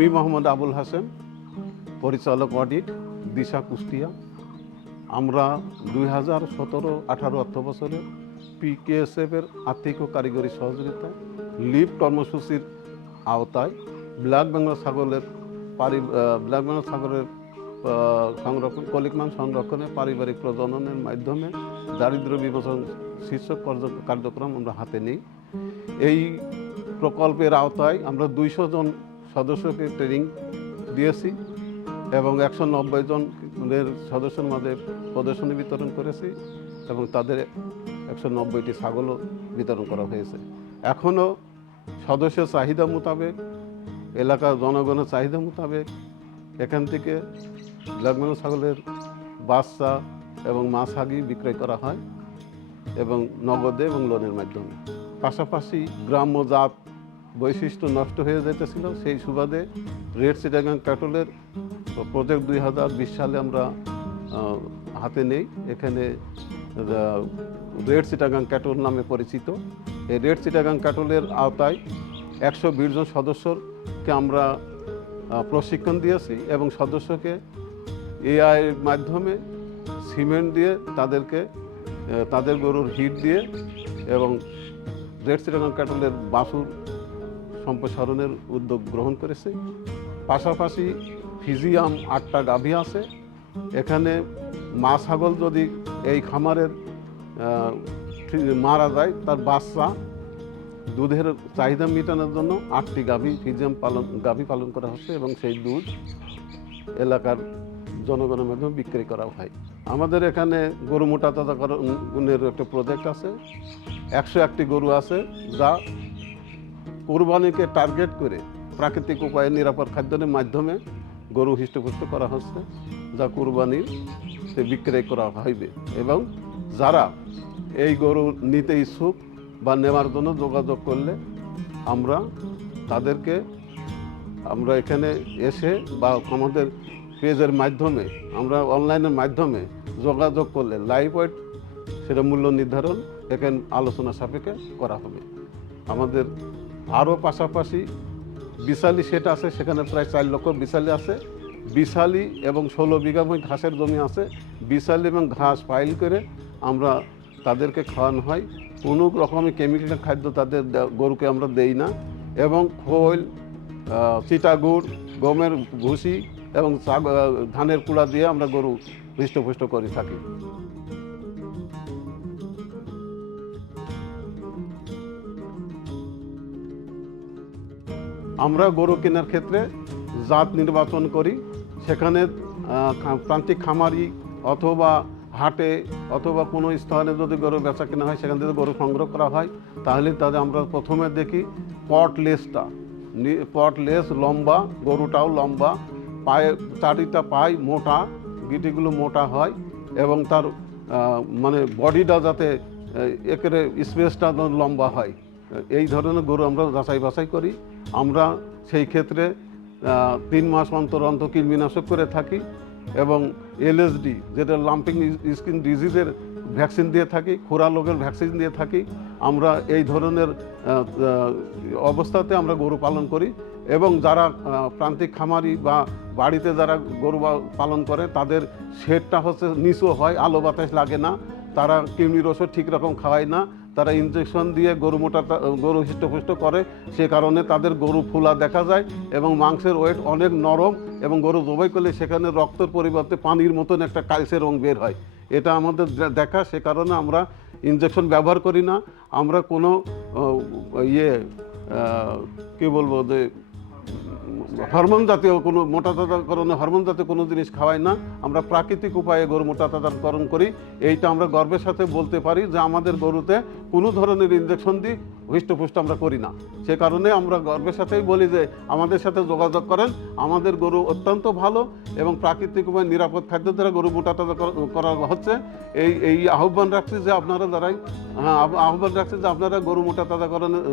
আমি মোহাম্মদ আবুল হাসেম, পরিচালক অডিট, দিশা কুষ্টিয়া। আমরা 2017-18 অর্থ বছরে PKSF-এর আর্থিক ও কারিগরি সহযোগিতায় লিফট কর্মসূচির আওতায় ব্ল্যাক বেঙ্গল ছাগলের সংরক্ষণ, কলিকমান সংরক্ষণে পারিবারিক প্রজননের মাধ্যমে দারিদ্র্য বিমোচন শীর্ষক কার্যক্রম আমরা হাতে নিই। এই প্রকল্পের আওতায় আমরা 200 জন সদস্যকে ট্রেনিং দিয়েছি এবং 190 জনের সদস্যের মাঝে প্রদর্শনী বিতরণ করেছি এবং তাদের 190টি ছাগলও বিতরণ করা হয়েছে। এখনও সদস্যের চাহিদা মোতাবেক, এলাকার জনগণের চাহিদা মোতাবেক এখান থেকে ব্ল্যাক বেঙ্গল ছাগলের বাচ্চা এবং মাছ হাগি বিক্রয় করা হয় এবং নগদে এবং লোনের মাধ্যমে। পাশাপাশি গ্রাম্য জাত বৈশিষ্ট্য নষ্ট হয়ে যেতেছিল, সেই সুবাদে রেড চিটাগাং ক্যাটলের প্রজেক্ট 2020 সালে আমরা হাতে নেই। এখানে রেড চিটাগাং ক্যাটল নামে পরিচিত। এই রেড চিটাগাং ক্যাটলের আওতায় 120 জন সদস্যকে আমরা প্রশিক্ষণ দিয়েছি এবং সদস্যকে AI এর মাধ্যমে সিমেন্ট দিয়ে তাদের গরুর হিট দিয়ে এবং রেড চিটাগাং ক্যাটলের বাছুর সম্প্রসারণের উদ্যোগ গ্রহণ করেছে। পাশাপাশি ফিজিয়াম 8টা গাভী আছে। এখানে মা ছাগল যদি এই খামারের মারা যায়, তার বাচ্চা দুধের চাহিদা মেটানোর জন্য 8টি ফিজিয়াম গাভী পালন করা হচ্ছে এবং সেই দুধ এলাকার জনগণের মাধ্যমে বিক্রি করা হয়। আমাদের এখানে গরু মোটা তাজাকরণের একটা প্রজেক্ট আছে। 101টি গরু আছে যা কোরবানিকে টার্গেট করে প্রাকৃতিক উপায়ে নিরাপদ খাদ্যের মাধ্যমে গরু হৃষ্টপুষ্ট করা হচ্ছে, যা কোরবানিতে বিক্রয় করা হইবে। এবং যারা এই গরু নিতে ইচ্ছুক বা নেওয়ার জন্য যোগাযোগ করলে আমরা এখানে এসে বা আমাদের পেজের মাধ্যমে, আমরা অনলাইনের মাধ্যমে যোগাযোগ করলে লাইভ ওয়েট সেটা মূল্য নির্ধারণ এখানে আলোচনা সাপেক্ষে করা হবে। আমাদের আরও পাশাপাশি বিশালি সেট আছে, সেখানে প্রায় 4 লক্ষ বিশালি আছে। বিশালি এবং 16 বিঘা ঘাসের জমি আছে। বিশালি এবং ঘাস পাইল করে আমরা তাদেরকে খাওয়ানো হয়। কোনো রকমের কেমিক্যাল খাদ্য তাদের গরুকে আমরা দেই না এবং খোল, চিটাগুড়, গমের ভুসি এবং ধানের কুড়া দিয়ে আমরা গরু হৃষ্টপুষ্ট করে থাকি। আমরা গরু কেনার ক্ষেত্রে জাত নির্বাচন করি। সেখানে প্রান্তিক খামারি অথবা হাটে অথবা কোনো স্থানে যদি গরু বেচা কেনা হয়, সেখান থেকে গরু সংগ্রহ করা হয়, তাহলে আমরা প্রথমে দেখি পটলেস লম্বা, গরুটাও লম্বা, পায়ে 4টা পায়ে মোটা, গিটিগুলো মোটা হয় এবং তার মানে বডিটা যাতে একেবারে স্পেসটা লম্বা হয়, এই ধরনের গরু আমরা যাচাই বাছাই করি। আমরা সেই ক্ষেত্রে 3 মাস অন্তর কৃমিনাশক করে থাকি এবং LSD যেটা লাম্পিং স্কিন ডিজিজের ভ্যাকসিন দিয়ে থাকি, খোরা রোগের ভ্যাকসিন দিয়ে থাকি। আমরা এই ধরনের অবস্থাতে আমরা গরু পালন করি এবং যারা প্রান্তিক খামারি বা বাড়িতে যারা গরু পালন করে তাদের শেডটা হচ্ছে নিচু হয়, আলো বাতাস লাগে না, তারা কৃমির ওষুধ ঠিক রকম খাওয়ায় না, তারা ইনজেকশন দিয়ে গরু হৃষ্টপুষ্ট করে। সে কারণে তাদের গরু ফুলা দেখা যায় এবং মাংসের ওয়েট অনেক নরম এবং গরু জবাই করলে সেখানে রক্তের পরিবর্তে পানির মতন একটা কালচে রং বের হয়। এটা আমাদের দেখা, সে কারণে আমরা ইনজেকশন ব্যবহার করি না। আমরা কোনো কি বলবো যে হরমোন জাতীয় কোনো মোটা তাজাকরণে হরমোন জাতীয় কোনো জিনিস খাওয়াই না। আমরা প্রাকৃতিক উপায়ে গরু মোটা তাজাকরণ করি। এইটা আমরা গর্বের সাথে বলতে পারি যে আমাদের গরুতে কোনো ধরনের ইনজেকশন দিয়ে হৃষ্টপুষ্ট আমরা করি না। সে কারণে আমরা গর্বের সাথেই বলি যে আমাদের সাথে যোগাযোগ করেন। আমাদের গরু অত্যন্ত ভালো এবং প্রাকৃতিক উপায়ে নিরাপদ খাদ্য দ্বারা গরু মোটা তাজা করা হচ্ছে। এই আহ্বান রাখছি যে আপনারা গরু মোটা তাজাকরণের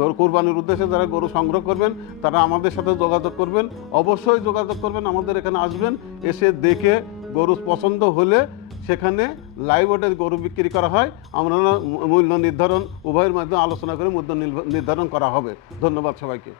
গরু কোরবানির উদ্দেশ্যে যারা গরু সংগ্রহ করবেন তারা আমাদের সাথে যোগাযোগ করবেন, অবশ্যই যোগাযোগ করবেন, আমাদের এখানে আসবেন, এসে দেখে গরু পছন্দ হলে সেখানে লাইভ ওয়েটের গরু বিক্রি করা হয়। আমরা মূল্য নির্ধারণ উভয়ের মাধ্যমে আলোচনা করে মূল্য নির্ধারণ করা হবে। ধন্যবাদ সবাইকে।